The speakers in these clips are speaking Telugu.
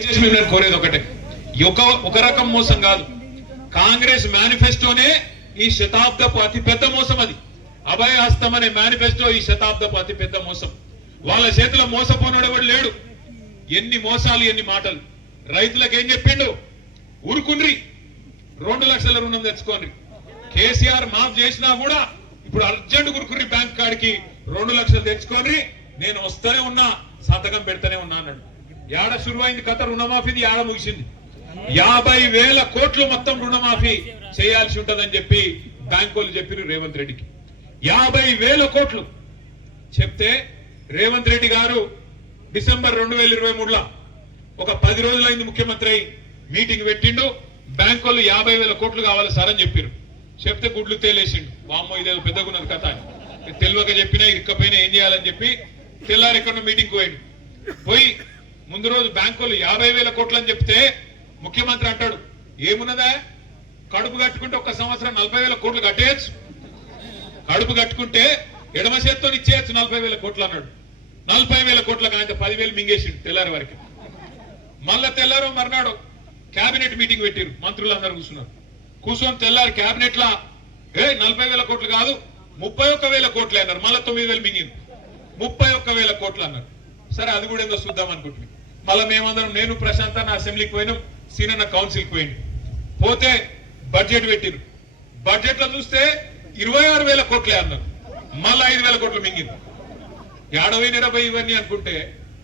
దయచేసి మేము నేను కోరేది ఒకటే. ఒక ఒక రకం మోసం కాదు. కాంగ్రెస్ మేనిఫెస్టోనే ఈ శతాబ్దపు అతి పెద్ద మోసం అది. అభయ హస్తం అనే మేనిఫెస్టో ఈ శతాబ్దపు అతి పెద్ద మోసం. వాళ్ళ చేతిలో మోసపోనోడు లేడు. ఎన్ని మోసాలు ఎన్ని మాటలు. రైతులకు ఏం చెప్పిండు? ఊరుకుండ్రి. రెండు లక్షల రుణం తెచ్చుకోండి. కేసీఆర్ మాఫ్ చేసినా కూడా ఇప్పుడు అర్జెంట్ గురుకుర్రి బ్యాంక్ కాడికి రెండు లక్షలు తెచ్చుకొని నేను వస్తూనే ఉన్నా సంతకం పెడతానే ఉన్నా అన్నాడు. యాడ శురువైంది కథ రుణమాఫీది యాడ ముగిసింది? యాభై వేల కోట్లు మొత్తం రుణమాఫీ చేయాల్సి ఉంటదని చెప్పి బ్యాంకులు చెప్పిరు రేవంత్ రెడ్డికి. యాభై వేల కోట్లు. చెప్తే రేవంత్ రెడ్డి గారు డిసెంబర్ రెండు వేల ఇరవై మూడులో ఒక పది రోజులైంది ముఖ్యమంత్రి అయి మీటింగ్ పెట్టిండు. బ్యాంకు వాళ్ళు యాభై వేల కోట్లు కావాలి సార్ అని చెప్పారు చెప్తే గుడ్లు తేలేసిండు. వామ్మో ఇదేదో పెద్దగున్నది కథ అని. తెలివక చెప్పినా ఇరుక్కపోయినా ఏం చేయాలని చెప్పి తెల్లారి మీటింగ్ పోయిండు. పోయి ముందు రోజు బ్యాంకులు యాభై వేల కోట్లు అని చెప్తే ముఖ్యమంత్రి అంటాడు ఏమున్నదా? కడుపు కట్టుకుంటే ఒక సంవత్సరం నలభై వేల కోట్లు కట్టేయచ్చు. కడుపు కట్టుకుంటే ఎడమ చేత్తో ఇచ్చేయచ్చు నలభై వేల కోట్లు అన్నాడు. నలభై వేల కోట్లకు ఆయన పదివేలు మింగేసిండు తెల్లారి వరకు. మళ్ళా తెల్లారు మర్నాడు కేబినెట్ మీటింగ్ పెట్టారు మంత్రులు అందరు కూర్చున్నారు. కూర్చొని తెల్లారి కేబినెట్ లా ఏ నలభై వేల కోట్లు కాదు ముప్పై ఒక్క వేల కోట్లు అన్నారు. మళ్ళా తొమ్మిది వేలు మింగింది. ముప్పై ఒక్క వేల కోట్లు అన్నారు. సరే అది కూడా ఏందో చూద్దాం అనుకుంటున్నాను మళ్ళీ మేమందరం నేను ప్రశాంత్ నా అసెంబ్లీకి పోయినాం సీనన్న కౌన్సిల్కి పోయింది పోతే బడ్జెట్ పెట్టిరు. బడ్జెట్లో చూస్తే ఇరవై ఆరు వేల కోట్లే అన్నారు. మళ్ళీ ఐదు వేల కోట్లు మింగింది. ఏడవై ఇరవై ఇవన్నీ అనుకుంటే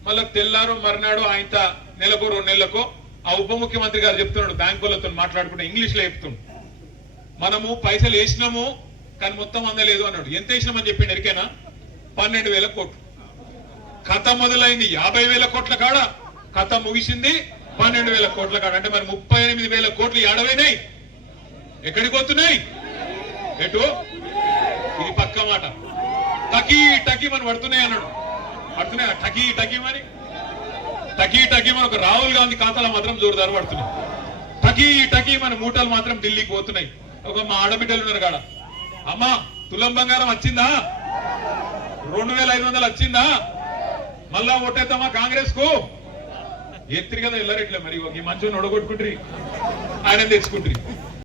మళ్ళీ తెల్లారు మర్నాడు ఆయన నెలకో రెండు నెలలకో ఆ ఉప ముఖ్యమంత్రి గారు చెప్తున్నాడు బ్యాంకులతో మాట్లాడుకుంటే ఇంగ్లీష్లో చెప్తున్నాడు మనము పైసలు వేసినాము కానీ మొత్తం అందలేదు అన్నాడు. ఎంత వేసినామని చెప్పిండు ఎరికేనా? పన్నెండు వేల కోట్లు. కథ మొదలైంది. యాభై వేల కోట్ల కాడ కథ ముగిసింది పన్నెండు వేల కోట్ల కాడ. అంటే మరి ముప్పై ఎనిమిది వేల కోట్లు ఏడవైనాయి ఎక్కడికి పోతున్నాయి? ఎటు? ఇది పక్క మాట. టకీ టకీ మన పడుతున్నాయి అన్నాడు. పడుతున్నాయి? టకీ టకీ మరి. టకీ టకీ మన ఒక రాహుల్ గాంధీ ఖాతాలో మాత్రం జోరుదారు పడుతున్నాయి. టకీ టకీ మన మూటలు మాత్రం ఢిల్లీకి పోతున్నాయి. ఒక మా ఆడబిడ్డలు ఉన్నారు కాడ. అమ్మా తులం బంగారం వచ్చిందా? రెండు వేల ఐదు వందలు వచ్చిందా? మళ్ళా ఓటేద్దామా కాంగ్రెస్కు ఎత్తిరి కదా ఎల్లరెడ్లే మరి ఈ మంచు నొడగొట్టుకుంటారు ఆయన తెచ్చుకుంటారు